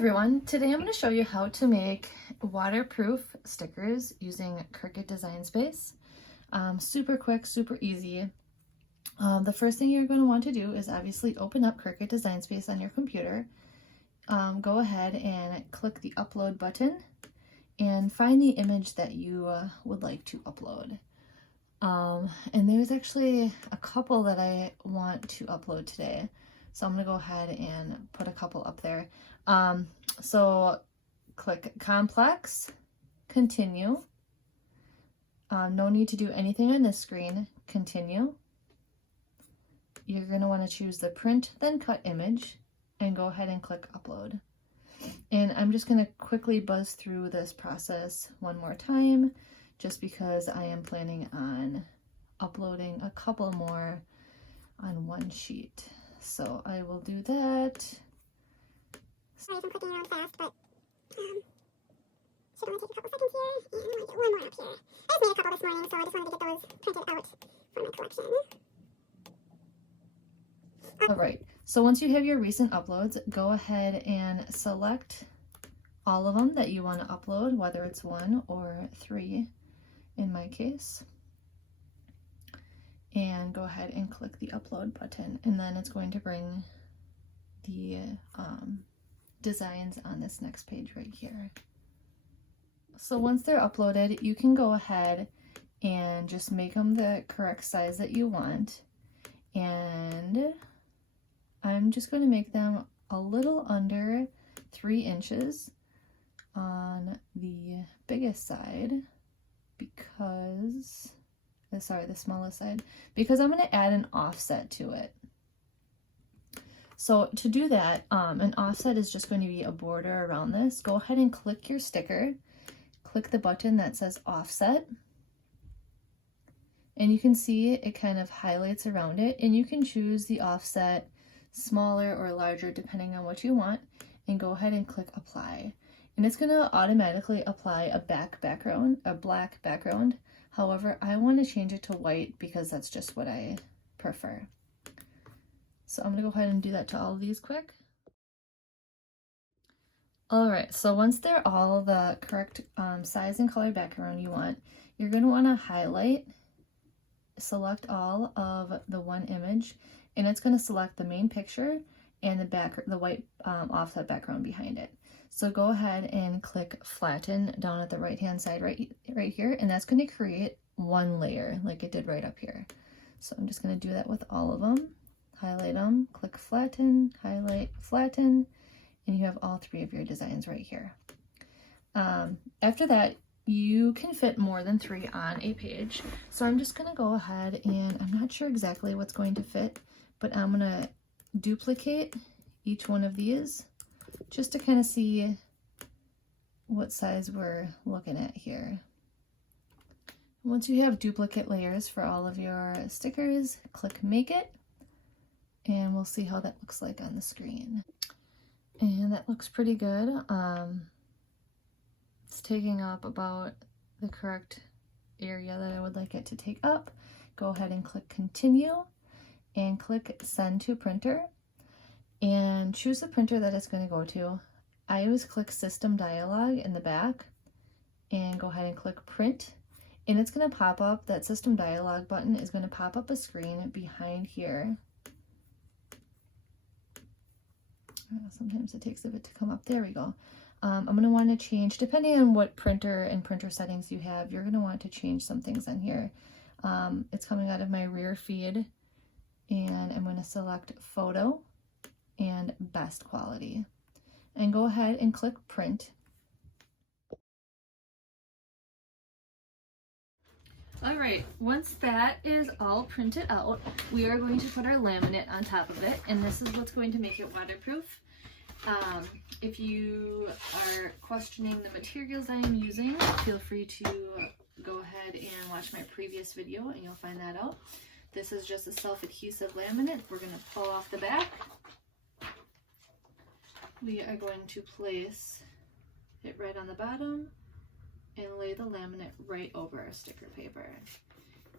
Everyone, today I'm going to show you how to make waterproof stickers using Cricut Design Space. Super quick, super easy. The first thing you're going to want to do is obviously open up Cricut Design Space on your computer. Go ahead and click the upload button and find the image that you would like to upload. And there's actually a couple that I want to upload today. So I'm going to go ahead and put a couple up there. So click complex, continue. No need to do anything on this screen, continue. You're going to want to choose the print then cut image and go ahead and click upload. And I'm just going to quickly buzz through this process one more time just because I am planning on uploading a couple more on one sheet. So I will do that. Sorry if I'm clicking around fast, but should only take a couple seconds here, and I want to get one more up here. I just made a couple this morning, so I just wanted to get those printed out for my collection. All right, so once you have your recent uploads, go ahead and select all of them that you want to upload, whether it's 1 or 3 in my case. And go ahead and click the upload button, and then it's going to bring the designs on this next page right here. So once they're uploaded, you can go ahead and just make them the correct size that you want. And I'm just going to make them a little under 3 inches on the biggest side because the smallest side, because I'm going to add an offset to it. So to do that, an offset is just going to be a border around this. Go ahead and click your sticker, click the button that says offset, and you can see it kind of highlights around it, and you can choose the offset smaller or larger depending on what you want, and go ahead and click apply. And it's going to automatically apply a black background. However, I want to change it to white because that's just what I prefer. So I'm going to go ahead and do that to all of these quick. Alright, so once they're all the correct size and color background you want, you're going to want to highlight, select all of the one image, and it's going to select the main picture and the white offset background behind it. So go ahead and click flatten down at the right hand side right here, and that's going to create one layer like it did right up here. So I'm just going to do that with all of them. Highlight them, click flatten, highlight, flatten, and you have all 3 of your designs right here. After that, you can fit more than 3 on a page. So I'm just going to go ahead, and I'm not sure exactly what's going to fit, but I'm going to duplicate each one of these just to kind of see what size we're looking at here. Once you have duplicate layers for all of your stickers, click make it, and we'll see how that looks like on the screen. And that looks pretty good. It's taking up about the correct area that I would like it to take up. Go ahead and click continue and click send to printer, and choose the printer that it's going to go to. I always click system dialog in the back and go ahead and click print, and it's going to pop up, that system dialog button is going to pop up a screen behind here. Sometimes it takes a bit to come up. There we go. I'm going to want to change, depending on what printer and printer settings you have, you're going to want to change some things on here. It's coming out of my rear feed, and I'm going to select photo and best quality, and go ahead and click print. All right, once that is all printed out, we are going to put our laminate on top of it, and this is what's going to make it waterproof. If you are questioning the materials I am using, feel free to go ahead and watch my previous video and you'll find that out. This is just a self-adhesive laminate. We're going to pull off the back. We are going to place it right on the bottom and lay the laminate right over our sticker paper.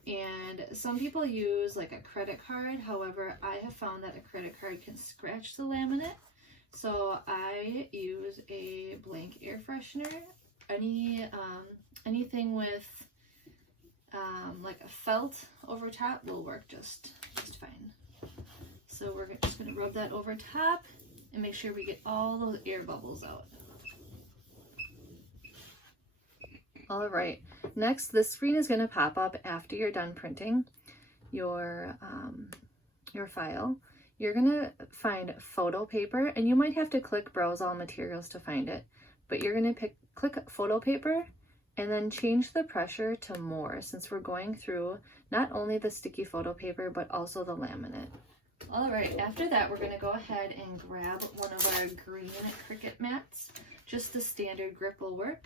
And some people use like a credit card. However, I have found that a credit card can scratch the laminate. So I I use a blank air freshener. Anything with like a felt over top will work just fine. So we're just going to rub that over top and make sure we get all those air bubbles out. All right, next this screen is going to pop up after you're done printing your file. You're going to find photo paper, and you might have to click browse all materials to find it, but you're going to click photo paper and then change the pressure to more, since we're going through not only the sticky photo paper but also the laminate. All right, after that we're going to go ahead and grab one of our green Cricut mats. Just the standard grip will work,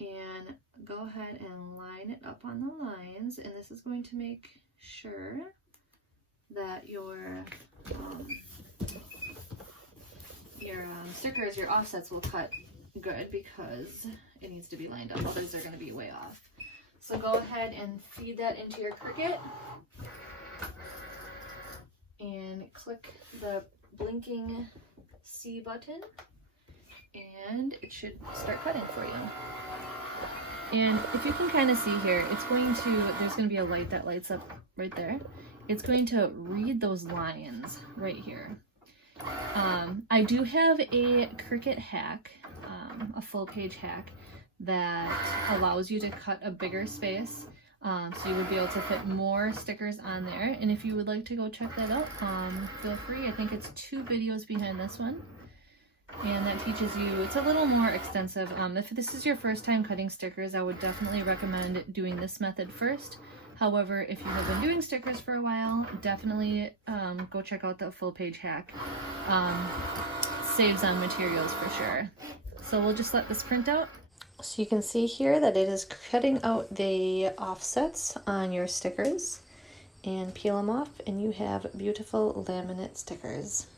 and go ahead and line it up on the lines, and this is going to make sure that your stickers, your offsets will cut good, because it needs to be lined up, others are going to be way off. So go ahead and feed that into your Cricut and click the blinking C button, and it should start cutting for you. And if you can kind of see here, it's going to, there's going to be a light that lights up right there. It's going to read those lines right here. I do have a Cricut hack, a full page hack that allows you to cut a bigger space, so you would be able to fit more stickers on there. And if you would like to go check that out, feel free. I think it's 2 videos behind this one, and that teaches you, it's a little more extensive. If this is your first time cutting stickers, I would definitely recommend doing this method first. However, if you have been doing stickers for a while, definitely go check out the full page hack. Saves on materials for sure. So we'll just let this print out. So you can see here that it is cutting out the offsets on your stickers, and peel them off and you have beautiful laminate stickers.